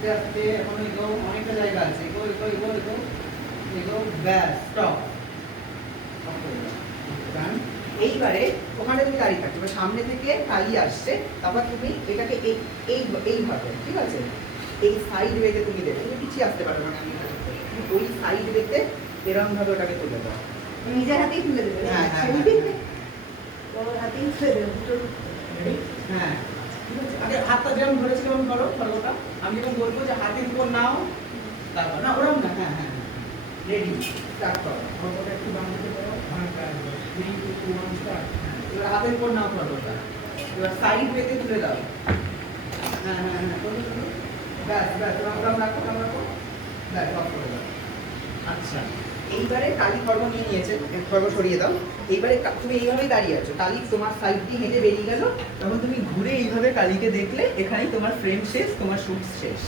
আস্তে আস্তে এখন এগো, অনেকটা জায়গা আছে, এগো এগো এগো এগো এগো, ব্যাস স্টপ। এইবারে ওখানে তুমি দাঁড়িয়ে থাকছো, সামনে থেকে কালি আসছে, তারপর তুমি এটাকে এই এই এইভাবে, ঠিক আছে, এই সাইড ওয়েতে তুমি দেবে, তুমি পিছিয়ে আসতে পারবে না, আমি ওই সাইড ওয়েতে এরকম ভাবে ওটাকে তুলে দাও। নিজের হাতেই তুলে দেবে। হ্যাঁ হ্যাঁ ওর হাতেই তুলে দেবে দুটো। হ্যাঁ, ঠিক আছে। আগে হাতটা যেমন ধরেছি তেমন করো খড়গটা। আমি যখন বলবো যে হাতের উপর নাও, তারপর না ওরকম না, হ্যাঁ হ্যাঁ রেডি, স্টার্ট করো। খড়গটা একটু বাম দিকে করো, এবার হাতের উপর নাও খড়গটা, এবার সাইড ওয়েতে তুলে দাও। হ্যাঁ হ্যাঁ হ্যাঁ, করো করো, ব্যাস ব্যাস, ওরকম রাখো, ওরকম রাখো, ব্যাস অফ করে দাও। আচ্ছা, এইবারে কালি খড়গ নিয়ে নিয়েছে, খড়গ সরিয়ে দাও। এইবারে তুমি এইভাবেই দাঁড়িয়ে আছো, কালি তোমার সাইড দিয়ে হেঁটে বেরিয়ে গেল, তখন তুমি ঘুরে এইভাবে কালিকে দেখলে, এখানেই তোমার ফ্রেম শেষ, তোমার শুট শেষ।